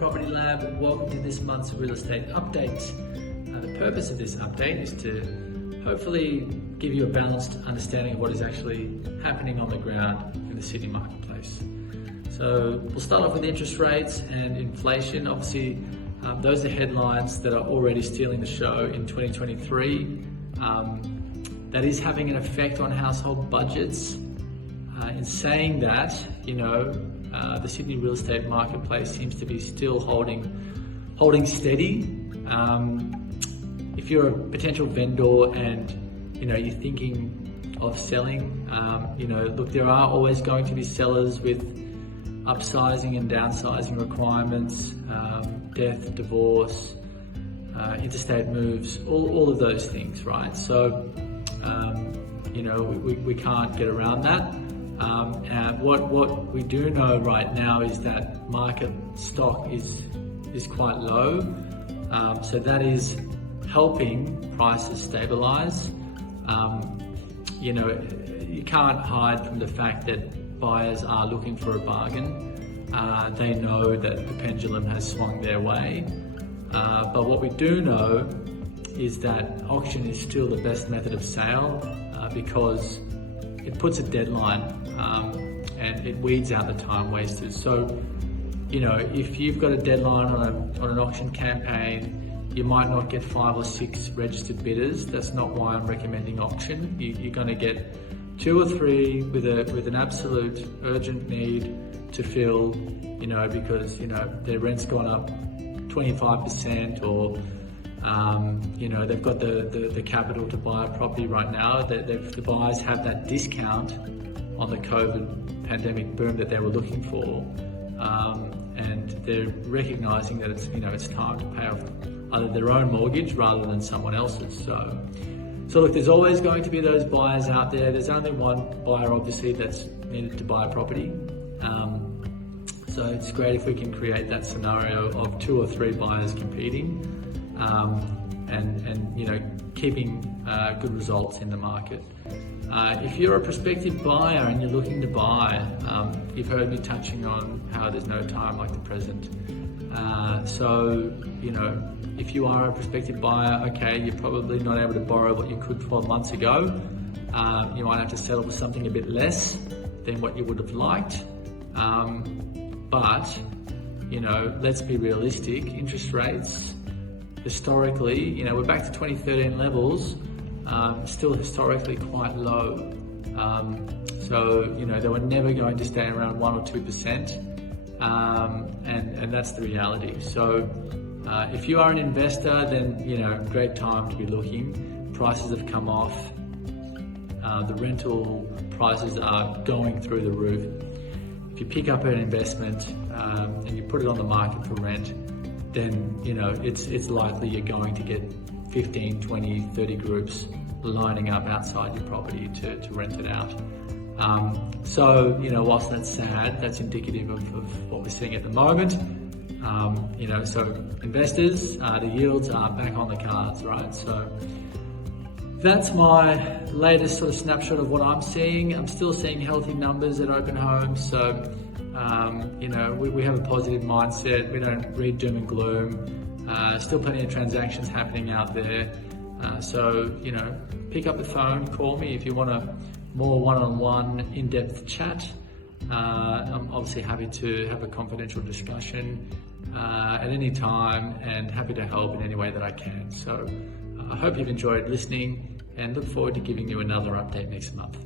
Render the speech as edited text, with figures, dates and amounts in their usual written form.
Property Lab. Welcome to this month's real estate update. The purpose of this update is to hopefully give you a balanced understanding of what is actually happening on the ground in the Sydney marketplace. So we'll start off with interest rates and inflation. Obviously, those are headlines that are already stealing the show in 2023. That is having an effect on household budgets. In saying that, the Sydney real estate marketplace seems to be still holding steady. If you're a potential vendor and you're thinking of selling, look, there are always going to be sellers with upsizing and downsizing requirements, death, divorce, interstate moves, all of those things, right? So, we can't get around that. And what we do know right now is that market stock is quite low, so that is helping prices stabilize. You can't hide from the fact that buyers are looking for a bargain. They know that the pendulum has swung their way, but what we do know is that auction is still the best method of sale because it puts a deadline and it weeds out the time wasters. So, if you've got a deadline on an auction campaign, you might not get 5 or 6 registered bidders. That's not why I'm recommending auction. You're going to get 2 or 3 with an absolute urgent need to fill, because their rent's gone up 25% or they've got the capital to buy a property right now. The buyers have that discount on the COVID pandemic boom that they were looking for, and they're recognizing that it's time to pay off either their own mortgage rather than someone else's. So look, there's always going to be those buyers out there. There's only one buyer, obviously, that's needed to buy a property. So it's great if we can create that scenario of 2 or 3 buyers competing. And keeping good results in the market. If you're a prospective buyer and you're looking to buy, you've heard me touching on how there's no time like the present. If you are a prospective buyer, okay, you're probably not able to borrow what you could 12 months ago. You might have to settle for something a bit less than what you would have liked. But let's be realistic. Interest rates, historically, we're back to 2013 levels, still historically quite low. They were never going to stay around 1 or 2%, and that's the reality. So if you are an investor, then, great time to be looking. Prices have come off. The rental prices are going through the roof. If you pick up an investment and you put it on the market for rent, then it's likely you're going to get 15, 20, 30 groups lining up outside your property to rent it out. Whilst that's sad, that's indicative of what we're seeing at the moment. So investors, the yields are back on the cards, right? So that's my latest sort of snapshot of what I'm seeing. I'm still seeing healthy numbers at open homes. So we have a positive mindset. We don't read doom and gloom. Still plenty of transactions happening out there. Pick up the phone, call me if you want a more one-on-one, in-depth chat. I'm obviously happy to have a confidential discussion at any time and happy to help in any way that I can. So I hope you've enjoyed listening and look forward to giving you another update next month.